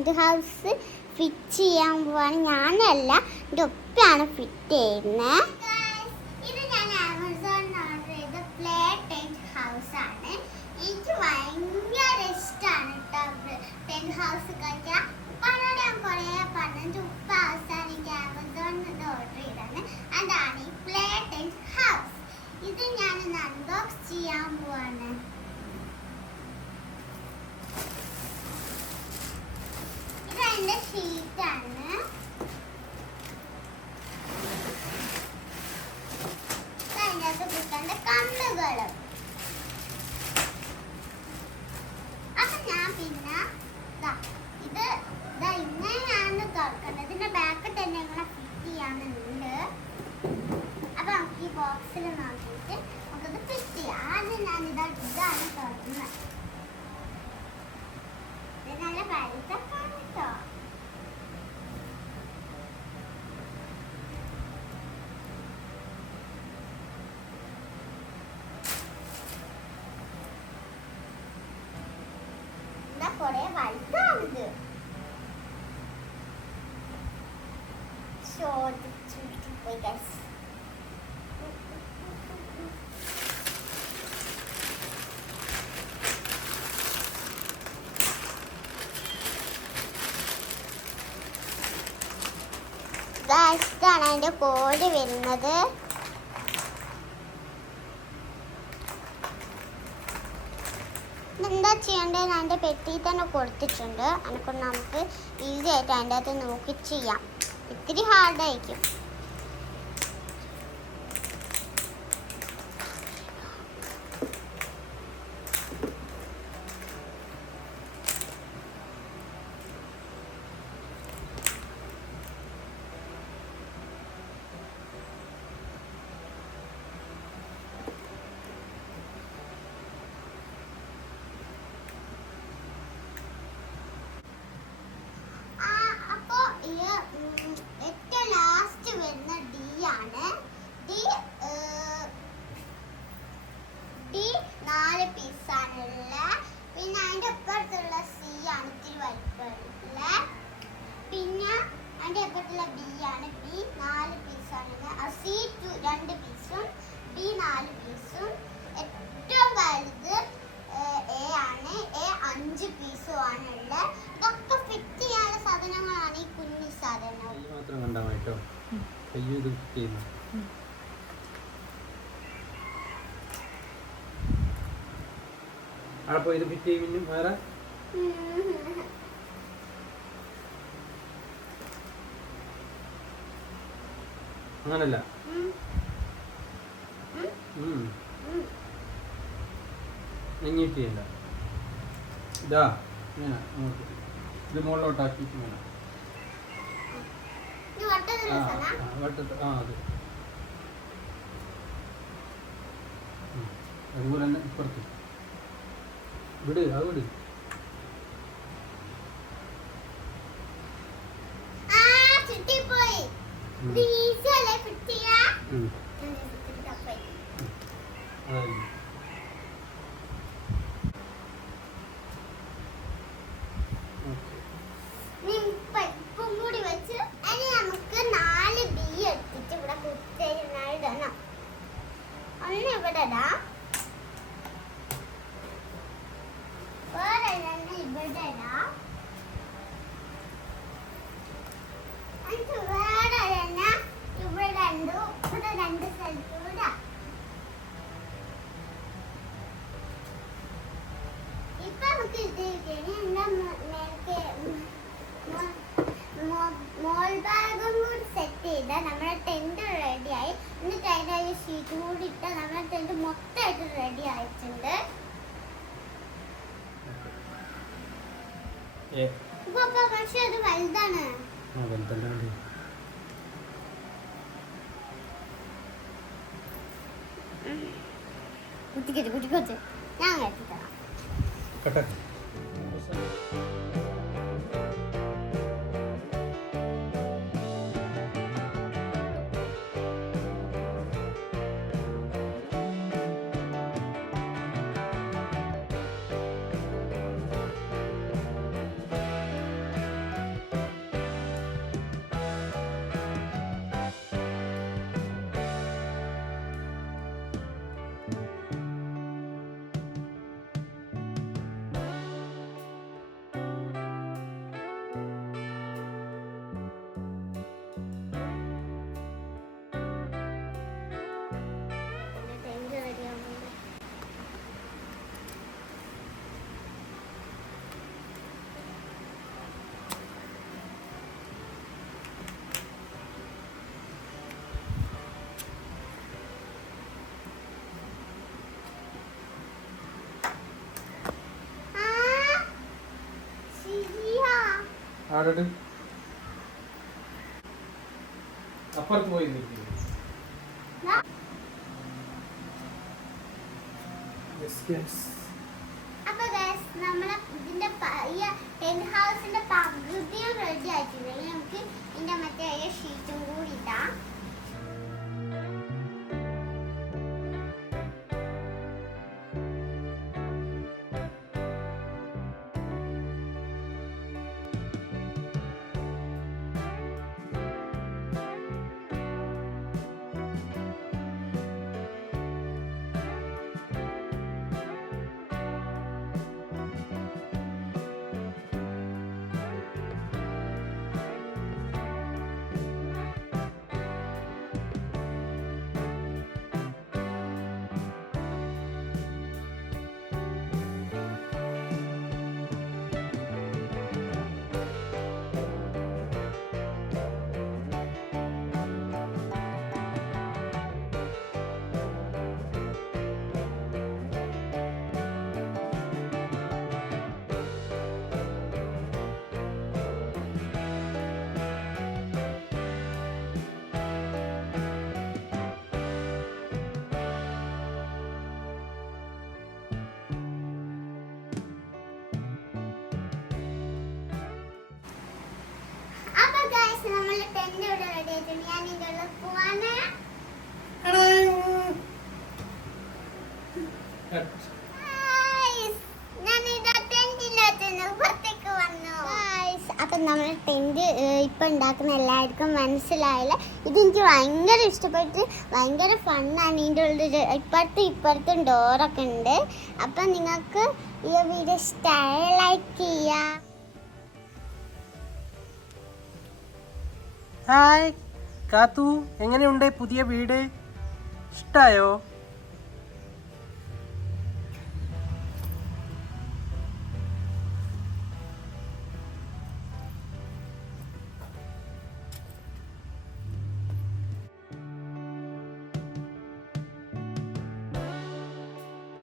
Tent house fit ചെയ്യാൻ പോവാണ്. ഞാനല്ല, എൻ്റെ ഒപ്പയാണ് ഫിറ്റ് ചെയ്യുന്നത്. ഇത് ഞാൻ ആമസോണിൽ ഓർഡർ ചെയ്ത പ്ലേ ടെൻറ്റ് ഹൗസ് ആണ്. എനിക്ക് ഭയങ്കര ഇഷ്ടമാണ് കേട്ടോ ടെൻറ്റ് ഹൗസ് കളിക്കാൻ. ഉപ്പാനോട് ഞാൻ കുറേ പറഞ്ഞിട്ട് ഉപ്പ അവസാനം എനിക്ക് ആമസോണിൽ നിന്ന് ഓർഡർ ചെയ്താണ്. അതാണ് ഈ പ്ലേ ടെൻറ്റ് ഹൗസ്. ഇത് ഞാനൊന്ന് അൺബോക്സ് ചെയ്യാൻ പോവാണ്. ഇതെന്റെ ഷീറ്റാണ്. അതിനകത്ത് കുട്ടന്റെ കണ്ണുകളും. അപ്പൊ ഞാൻ പിന്നെ ഇത് ഇങ്ങനെയാണ് തുറക്കേണ്ടത്. ഇതിന്റെ ബാക്ക് തന്നെ ഇങ്ങനെ ഫിറ്റ് ചെയ്യാനുണ്ട്. അപ്പൊ നമുക്ക് ഈ ബോക്സിൽ നോക്കിയിട്ട് നമുക്കത് ഫിറ്റ് ചെയ്യാം. ആദ്യം ഞാൻ ഇതാണ് തുറക്കുന്നത്. ഇത് നല്ല പഴുത്തൊക്കെയാണ് കേട്ടോ. എന്താ കൊറേ വലുതാണിത്. പോയി ഗൈസ്. ഇതാണ് അതിൻ്റെ കോഡ് വരുന്നത്. എന്താ ചെയ്യേണ്ടത് അതിൻ്റെ പെട്ടിയിൽ തന്നെ കൊടുത്തിട്ടുണ്ട്. അതിനെക്കൊണ്ട് നമുക്ക് ഈസി ആയിട്ട് അതിൻ്റെ അകത്ത് നോക്കി ചെയ്യാം. ഇത്തിരി ഹാർഡായിരിക്കും. ഏറ്റവും ലാസ്റ്റ് വരുന്ന ഡി ആണ്. ഡി 4 പീസാണുള്ള. പിന്നെ അതിൻ്റെ അപ്പുറത്തുള്ള സി ആണ് ഇത്തിരി വലിപ്പമുള്ള. പിന്നെ അതിൻ്റെ അപ്പുറത്തുള്ള ബി ആണ്. ബി 4 പീസാണ്. സി 2 പീസും ബി 4 പീസും. ഏറ്റവും വലുത് എ ആണ്. എ 5 പീസും ആണുള്ളത്. ഇതൊക്കെ ഫിറ്റ് ചെയ്യാനുള്ള സാധനങ്ങളാണ് ഈ കുഞ്ഞു സാധനം. ഇത് ഫിറ്റ് ചെയ്യും വേറെ അങ്ങനല്ല. നെഞ്ഞിട്ട് ചെയ്യണ്ട. ഇതാ ഇങ്ങനെ ഇത് മുകളിലോട്ടാക്കിയിട്ട് വേണം. വട്ടത്ത് അത് അതുപോലെ തന്നെ ഇപ്പുറത്ത് വിട്. അത് വിട്. മോൾഭാഗം കൂടി സെറ്റ് ചെയ്താൽ നമ്മുടെ ടെന്റ് റെഡിയായി. എന്നിട്ട് അതിൻ്റെ ഷീറ്റ് കൂടി ഇട്ടാൽ നമ്മുടെ ടെന്റ് മൊത്തമായിട്ട് റെഡി ആയിട്ടുണ്ട്. പക്ഷെ അത് വലുതാണ്. കുട്ടിക്കൊച്ച് ഞാൻ എത്തിത്തരാം. ആടെ അപ്പുറത്ത് പോയി നിൽക്കുന്നു. അപ്പൊ ഗൈസ് നമ്മളെ ഇതിന്റെ ടെന്റ് ഹൗസിന്റെ പകുതിയും റെഡി ആയിട്ടുണ്ടെങ്കിൽ നമുക്ക് ഇതിന്റെ മറ്റേ ഷീറ്റും കൂടി ഇടാം. അപ്പൊ ഗൈസ് നമ്മളെ ടെന്റ് ഇവിടെ റെഡി ആയിട്ടുണ്ട്. ഞാൻ ഇതിന്റെ ഉള്ളിൽ പോവാണ്. അപ്പൊ നമ്മളെ ടെന്റ് ഇപ്പൊ ഉണ്ടാക്കുന്ന എല്ലാവർക്കും മനസ്സിലായില്ല. ഇതെനിക്ക് ഭയങ്കര ഇഷ്ടപ്പെട്ട് ഭയങ്കര ഫണ്ണാണ്. ഇതിൻ്റെ ഉള്ളിൽ ഇപ്പുറത്തും ഡോറൊക്കെ ഉണ്ട്. അപ്പൊ നിങ്ങൾക്ക് ഈ വീഡിയോ ഇഷ്ടമായ ലൈക്ക് ചെയ്യാം. ഹായ് കാത്തു, എങ്ങനെയുണ്ട് പുതിയ വീട്? ഇഷ്ടായോ?